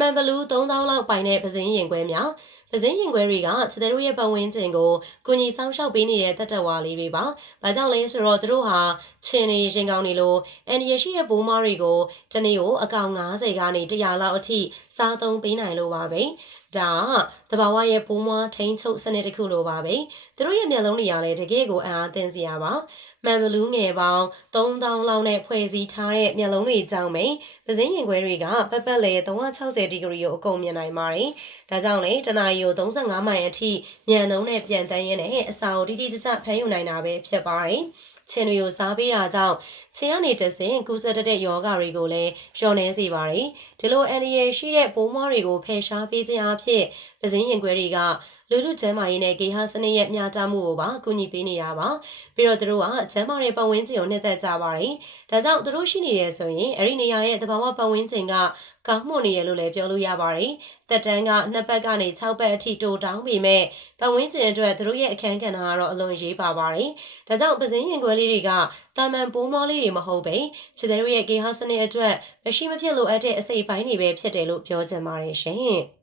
မှန်ဘလူး3000လောက်ပိုင်တဲ့ပဇင်းရင်ခွဲများပဇင်းရင်ခွဲတွေကခြေတို့ရဲ့ပတ်ဝန်းကျင်ကိုကုညီဆောင်ရှောက်ပေးနေတဲ့တက်တက်ဝါလေးတွေပါ။ဘာကြောင့်လဲဆိုတော့သူတို့ဟာချင်းနေရင်ကောင်းနေလို့အန်ဒီရရှိတဲ့ဘိုးမားတွေကိုတနေ့ကိုအကောင်90ကနေ100လောက်အထိစားသုံးပေးနိုင်လို့ပါပဲ။ဒါကတဘာဝရဲ့ပိုးမွားထိန်ချုပ်စနစ်တစ်ခုလိုပါပဲ။သူတို့ရဲ့မျက်လုံးတွေကလည်းတကယ်ကိုအံ့အားသင့်စရာပါ။ မှန်ဘလူးငယ်ပေါင်း3000လောက်နဲ့ဖွဲ့စည်းထားတဲ့မျက်လုံးတွေကြောင့်ပဲပဇင်းရင်ခွဲတွေကပတ်ပတ်လဲ360ဒီဂရီကိုအကုန်မြင်နိုင်ပါတယ်။ဒါကြောင့်လေတနအီကို35မိုင်အထိမြန်နှုန်းနဲ့ပြန်တန်းရင်းနဲ့အစာကိုတိတိကျကျဖမ်းယူနိုင်တာပဲဖြစ်ပါတယ်။ချင်းတွေကိုစားပေးတာကြောင့်ချင်းကနေတဆင်ကူးစက်တတ်တဲ့ယောဂတွေကိုလည်းလျော့နှဲစေပါတယ်။ဒီလိုအန်ဒီရရှိတဲ့ပိုးမွားတွေကိုဖယ်ရှားပေးခြင်းအဖြစ်ပဇင်းရင်ခွဲတွေက လူထုကျန်းမာရေးနဲ့ဂေဟာစနစ်ရဲ့မျှတမှုကိုပါကူညီပေးနေတာပါပြီးတော့သူတို့ကကျန်းမာတဲ့ပတ်ဝန်းကျင်ကိုနှစ်သက်ကြပါတယ်ဒါကြောင့်သူတို့ရှိနေတယ်ဆိုရင်အဲ့ဒီနေရာရဲ့သဘာဝပတ်ဝန်းကျင်ကကောင်းမွန်နေရလို့လည်းပြောလို့ရပါတယ်တက်တန်းကနှစ်ပတ်ကနေ6ပတ်အထိတိုးတောင်းပေမဲ့ပတ်ဝန်းကျင်အတွက်သူတို့ရဲ့အခန်းကဏ္ဍကတော့အလွန်ရေးပါပါတယ်ဒါကြောင့်ပဇင်းရင်ခွဲလေးတွေကတာမန်ပိုးမောလေးတွေမဟုတ်ပဲခြေတို့ရဲ့ဂေဟာစနစ်အတွက်မရှိမဖြစ်လိုအပ်တဲ့အစိပ်ပိုင်းတွေပဲဖြစ်တယ်လို့ပြောချင်ပါတယ်ရှင်